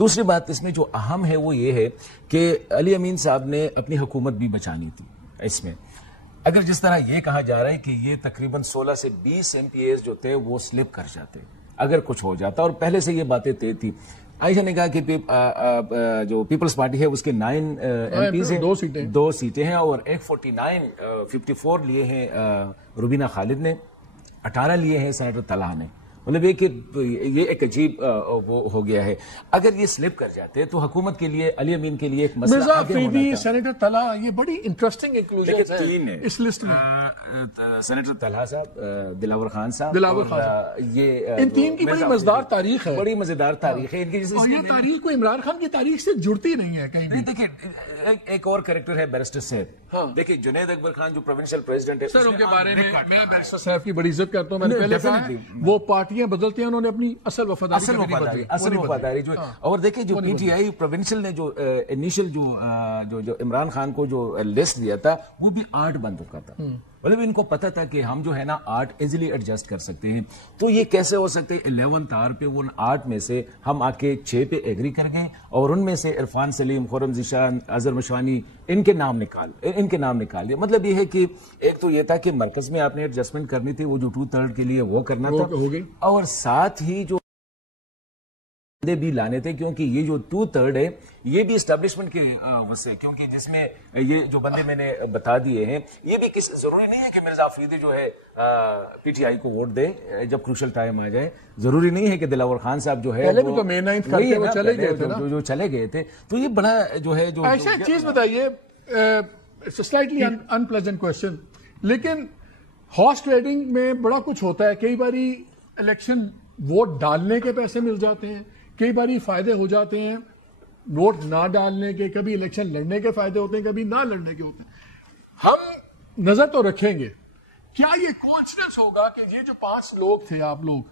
دوسری بات اس میں جو اہم ہے وہ یہ ہے کہ علی امین صاحب نے اپنی حکومت بھی بچانی تھی اس میں. اگر جس طرح یہ کہا جا رہا ہے کہ یہ تقریباً 16 سے 20 ایم پی ایز جو تھے وہ سلپ کر جاتے اگر کچھ ہو جاتا, اور پہلے سے یہ باتیں طے تھی. عائشہ نے کہا کہ جو پیپلز پارٹی ہے اس کے 9 ایم پیز ہیں, 2 سیٹیں ہیں, اور 54 لیے ہیں روبینہ خالد نے, 18 لیے ہیں سینیٹر طلحہ نے. مطلب یہ ایک عجیب وہ ہو گیا ہے. اگر یہ سلپ کر جاتے تو حکومت کے لیے, علی امین کے لیے ایک مسئلہ مرزا افریدی, سینیٹر طلحہ, یہ بڑی انٹرسٹنگ انکلوژن ہے اس لسٹ میں. سینیٹر طلحہ صاحب, دلاور خان صاحب, یہ ان تین کی بڑی مزیدار تاریخ ہے, بڑی مزیدار تاریخ ہے ان کی. اور یہ تاریخ کو عمران خان کی تاریخ سے جڑتی نہیں ہے کہیں بھی. دیکھیں ایک اور کریکٹر ہے بیرسٹر صاحب. دیکھیں جنید اکبر خان جو پروونشل پریزیڈنٹ ہے, سر ان کے بارے میں بیرسٹر صاحب کی بڑی عزت کرتا ہوں. میں نے پہلے کہا وہ پارٹیاں بدلتی ہیں, انہوں نے اپنی اصل وفاداری جو. اور دیکھیں جو پی ٹی آئی پروونشل نے جو انیشل جو عمران خان کو جو لسٹ دیا تھا وہ بھی 8 بندوں کا تھا. مطلب ان کو پتا تھا کہ ہم جو ہے نا 8 ایزیلی ایڈجسٹ کر سکتے ہیں. تو یہ کیسے ہو سکتے ہیں 11 آر پہ وہ 8 میں سے ہم آ کے 6 پہ ایگری کر گئے, اور ان میں سے عرفان سلیم, خرم ذیشان, اظہر مشوانی, ان کے نام نکال دیا. مطلب یہ ہے کہ ایک تو یہ تھا کہ مرکز میں آپ نے ایڈجسٹمنٹ کرنی تھی, وہ جو 2/3 کے لیے وہ کرنا تھا, اور ساتھ ہی جو بھی لانے تھے, کیونکہ یہ جو 2/3 ہے یہ بھی اسٹیبلشمنٹ کے وسے, کیونکہ جس میں یہ جو بندے میں نے بتا دیے ہیں یہ بھی کسی ضروری نہیں ہے کہ مرزا افریدی جو ہے پی ٹی آئی کو ووٹ دے جب کروشل ٹائم آ جائے. ضروری نہیں ہے کہ دلاور خان صاحب جو ہے جو چلے گئے تھے. تو یہ بڑا جو ہے جو ایسا چیز بتائیے, سلائٹلی ان پلیزنٹ کوسچن, لیکن ہارس ٹریڈنگ میں بڑا کچھ ہوتا ہے. کئی باری الیکشن ووٹ ڈالنے کے پیسے مل جاتے ہیں, کئی باری فائدے ہو جاتے ہیں ووٹ نہ ڈالنے کے, کبھی الیکشن لڑنے کے فائدے ہوتے ہیں, کبھی نہ لڑنے کے ہوتے ہیں. ہم نظر تو رکھیں گے, کیا یہ کوئنسیڈنس ہوگا کہ یہ جو 5 لوگ تھے آپ لوگ,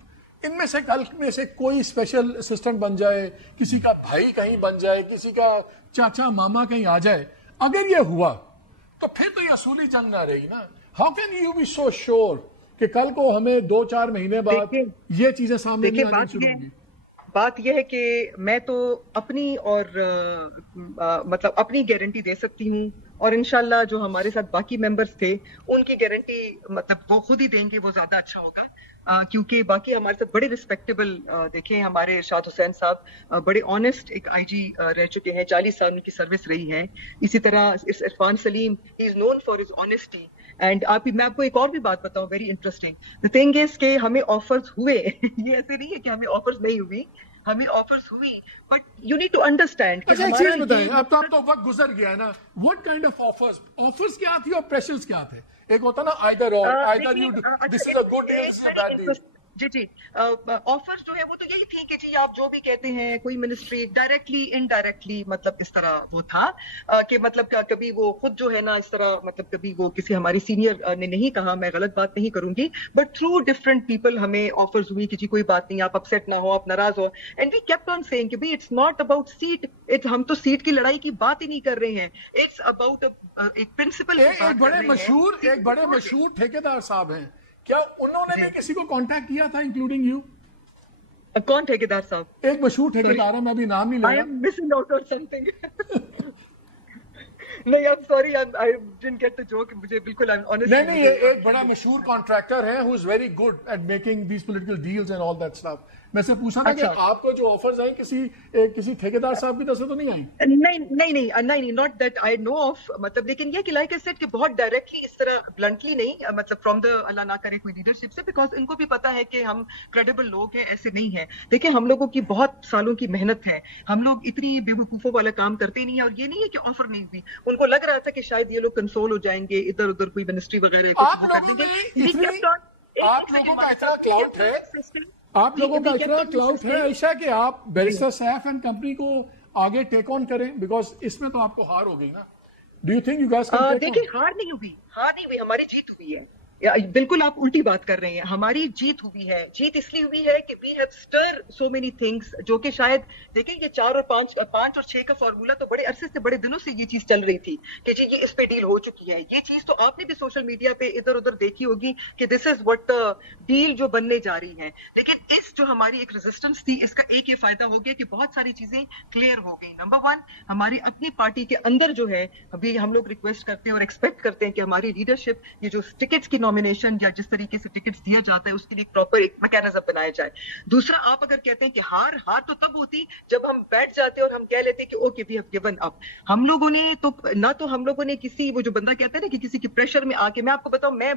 ان میں سے کل میں سے کوئی اسپیشل اسسٹنٹ بن جائے, کسی کا بھائی کہیں بن جائے, کسی کا چاچا ماما کہیں آ جائے, اگر یہ ہوا تو پھر تو یہ اصولی جنگ نہ رہی نا. How can you be so sure کہ کل کو ہمیں 2-4 مہینے بعد یہ چیزیں سامنے نہیں آنی شروع ہوں گی؟ بات یہ ہے کہ میں تو اپنی اور مطلب اپنی گارنٹی دے سکتی ہوں, اور انشاءاللہ جو ہمارے ساتھ باقی ممبرز تھے ان کی گارنٹی مطلب وہ خود ہی دیں گے, وہ زیادہ اچھا ہوگا. کیونکہ باقی ہمارے ساتھ بڑے رسپیکٹیبل, دیکھیں ہمارے ارشاد حسین صاحب بڑے آنےسٹ ایک آئی جی رہ چکے ہیں, 40 سال ان کی سروس رہی ہے. اسی طرح Irfan Saleem he is known for his honesty. And میں آپ کو ایک اور بھی بات بتاؤں, very interesting. The thing is کہ ہمیں آفرز ہوئے, یہ ایسے نہیں ہے کہ ہمیں آفرز نہیں ہوئی, ہمیں آفرز ہوئی, but you need to understand. اچھا ایک چیز بتائیں, اب تو وقت گزر گیا ہے نا, وٹ کائنڈ آف آفرز کیا تھی اور پریشرز کیا تھے؟ ایک ہوتا نا either or, either you this is a good deal, this is a bad deal. جی آفرز جو ہے وہ تو یہی تھی کہ جی آپ جو بھی کہتے ہیں کوئی منسٹری ڈائریکٹلی انڈائریکٹلی, مطلب اس طرح وہ تھا کہ مطلب کبھی وہ خود جو ہے نا اس طرح, مطلب کبھی وہ کسی ہماری سینئر نے نہیں کہا, میں غلط بات نہیں کروں گی, بٹ تھرو ڈفرنٹ پیپل ہمیں آفرز ہوئی کہ جی کوئی بات نہیں, آپ اپسیٹ نہ ہو, آپ ناراض ہو. And we kept on seeing کہ اٹس ناٹ اباؤٹ سیٹ, ہم تو سیٹ کی لڑائی کی بات ہی نہیں کر رہے ہیں, اٹس اباؤٹ ایک پرنسپل. ایک بڑے مشہور ٹھیکیدار صاحب ہیں, کیا انہوں نے بھی کسی کو کانٹیکٹ کیا تھا انکلوڈنگ یو؟ کون ٹھیکیدار صاحب؟ ایک مشہور ٹھیکیدار ہے, میں ابھی نام نہیں لے رہا. I am missing out on something. نہیں, I'm sorry, I didn't get the joke. مجھے بالکل honestly نہیں, یہ ایک بڑا مشہور کانٹریکٹر ہے who is very good at making these political deals and all that stuff. میں سے پوچھا تھا کہ آپ کو جو آفرز آئیں کسی ٹھیکیدار صاحب کی طرف سے تو نہیں آئی؟ نہیں, not that I know of. مطلب لیکن یہ کہ لائک آئی سیڈ کہ بہت ڈائریکٹلی اس طرح بلنٹلی نہیں, مطلب فرام دا اللہ نہ کرے کوئی لیڈرشپ سے, بیکاز ان کو بھی پتا ہے کہ ہم کریڈیبل لوگ ہیں, ایسے نہیں ہیں. دیکھیں ہم لوگوں کی بہت سالوں کی محنت ہے, ہم لوگ اتنی بے وقوفوں والا کام کرتے ہی نہیں ہیں, اور یہ نہیں ہے کہ آفر نہیں ہوئی. ان کو لگ رہا تھا کہ شاید یہ لوگ کنسول ہو جائیں گے, ادھر ادھر کوئی منسٹری وغیرہ کچھ کر دیں گے. آپ لوگوں کا اتنا کلاؤڈ ہے, آپ لوگوں کا اتنا کلاؤڈ ہے عائشہ کہ آپ بیرسٹر سیف اینڈ کمپنی کو آگے ٹیک آن کریں, بیکاز اس میں تو آپ کو ہار ہو گئی نا. Do you think you guys can take on? دیکھیں ہار نہیں ہوئی, ہماری جیت ہوئی ہے. بالکل آپ الٹی بات کر رہے ہیں. ہماری جیت ہوئی ہے. جیت اس لیے ہوئی ہے کہ وی ہیو اسٹر سو مینی تھنگس, جو کہ شاید دیکھیں یہ 4 اور 5 اور 6 کا فارمولا تو بڑے عرصے سے, بڑے دنوں سے یہ چیز چل رہی تھی کہ جی یہ اس پہ ڈیل ہو چکی ہے. یہ چیز تو آپ نے بھی سوشل میڈیا پہ ادھر ادھر دیکھی ہوگی کہ دس از واٹ ڈیل جو بننے جا رہی ہے. لیکن اس جو ہماری ایک ریزسٹنس تھی, اس کا ایک یہ فائدہ ہو گیا کہ بہت ساری چیزیں کلیئر ہو گئی. نمبر 1, ہماری اپنی پارٹی کے اندر جو ہے ابھی ہم لوگ ریکویسٹ کرتے ہیں اور ایکسپیکٹ کرتے ہیں کہ ہماری لیڈرشپ یہ جو ٹکٹس کی نومینیشن یا جس طریقے سے ٹکٹس دیا جاتا ہے اس کے لیے پراپر ایک میکینزم بنایا جائے. دوسرا, آپ اگر کہتے ہیں کہ ہار تو تب ہوتی جب ہم بیٹھ جاتے اور ہم کہہ لیتے کہ okay we have given up. ہم لوگوں نے تو نہ تو ہم لوگوں نے کسی, وہ جو بندہ کہتا ہے نا کہ کسی کے پریشر میں آ کے, میں آپ کو بتاؤں میں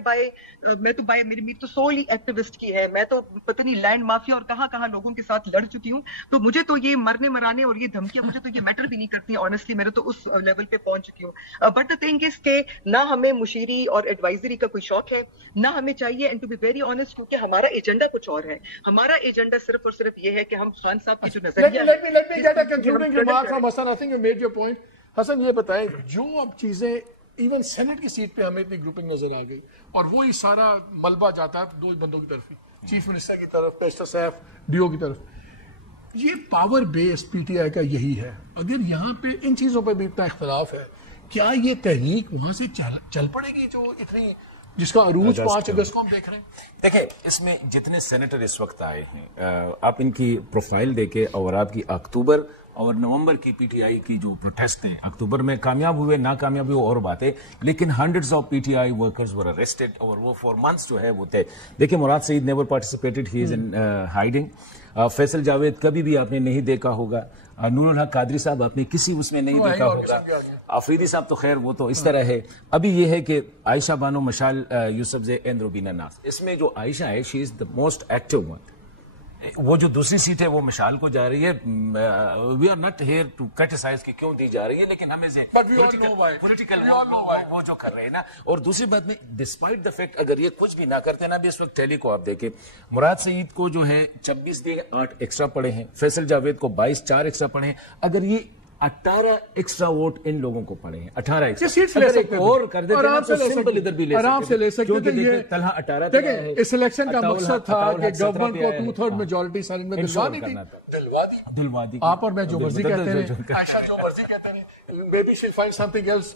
میری تو سول ہی ایکٹیوسٹ کی ہے. میں تو پتہ نہیں لینڈ مافیا اور کہاں کہاں لوگوں کے ساتھ لڑ چکی ہوں. تو مجھے تو یہ مرنے مرانے اور یہ دھمکیاں مجھے تو یہ میٹر بھی نہیں کرتی ہیں آنیسٹلی. میرے تو اس لیول پہ پہنچ چکی ہوں. بٹ دا تھنگ از کہ نہ ہمیں مشیری اور ایڈوائزری کا کوئی شوق ہے, نہ ہمیں چاہیے. And to be very honest, کیونکہ ہمارا ایجنڈا کچھ اور ہے. ہمارا ایجنڈا صرف اور صرف یہ ہے کہ ہم خان صاحب کی جو نظریہ Let me get a concluding remark from Hassan. I think you made your point. حسن یہ بتائیں, جو اب چیزیں ایون سینٹ کی سیٹ پہ ہمیں اتنی گروپنگ نظر آ گئی اور وہی سارا ملبہ جاتا ہے 2 بندوں کی طرف ہی, چیف منسٹر کی طرف, پیشتر سیف ڈیو کی طرف. یہ power base P T I کا یہی ہے. اگر یہاں پہ ان چیزوں پہ بھی اتنا اختلاف ہے, کیا یہ تحریک وہاں سے چل پڑے گی جو اتنی, جس کا عروج 5 اگست کو ہم دیکھ رہے ہیں؟ دیکھیں, اس میں جتنے سینیٹر اس وقت آئے ہیں, آپ ان کی پروفائل دیکھیں اور آپ کی اکتوبر اور نومبر کی پی ٹی آئی کی جو پروٹیسٹ ہیں, اکتوبر میں کامیاب ہوئے ناکامیاب ہوئے اور بات ہے, لیکن hundreds of P T I workers were arrested اور وہ فار منتھس جو ہے وہ تھے. دیکھیں, مراد سعید نیور پارٹیسپیٹڈ, ہی از ان ہائیڈنگ. فیصل جاوید کبھی بھی آپ نے نہیں دیکھا ہوگا. نور الحق قادری صاحب آپ نے کسی اس میں نہیں دیکھا ہوگا. آفریدی صاحب تو خیر وہ تو اس طرح ہے. ابھی یہ ہے کہ عائشہ بانو, مشال یوسفزئی اینڈ روبینہ ناز. اس میں جو عائشہ ہے, شی از دا موسٹ ایکٹیو ون. وہ جو دوسری سیٹ ہے وہ مشال کو جا رہی ہے. We are not here to criticise کہ کیوں دی جا رہی ہے, لیکن ہمیں پولیٹیکل وہ جو کر رہے ہیں نا. اور دوسری بات میں, ڈسپائٹ دا فیکٹ اگر یہ کچھ بھی نہ کرتے نا, بھی اس وقت ٹیلی کو آپ دیکھیں, مراد سعید کو جو ہے 26 دے 8 ایکسٹرا پڑے ہیں, فیصل جاوید کو 22 4 ایکسٹرا پڑے ہیں. اگر یہ 18 ایکسٹرا ووٹ ان لوگوں کو پڑے ہیں, 18 ایکسٹرا اور کر دیتے ہیں تو سمپل ادھر بھی لے سکتے ہیں. یہ طلحہ 18 دیکھیں, اس الیکشن کا مقصد تھا کہ گورنمنٹ کو 2/3 میجورٹی سالن میں دلوانی تھی. دلوا دی. آپ اور میں جو مرضی کہتے ہیں, عائشہ جو مرضی کہتے ہیں, maybe she'll find something else.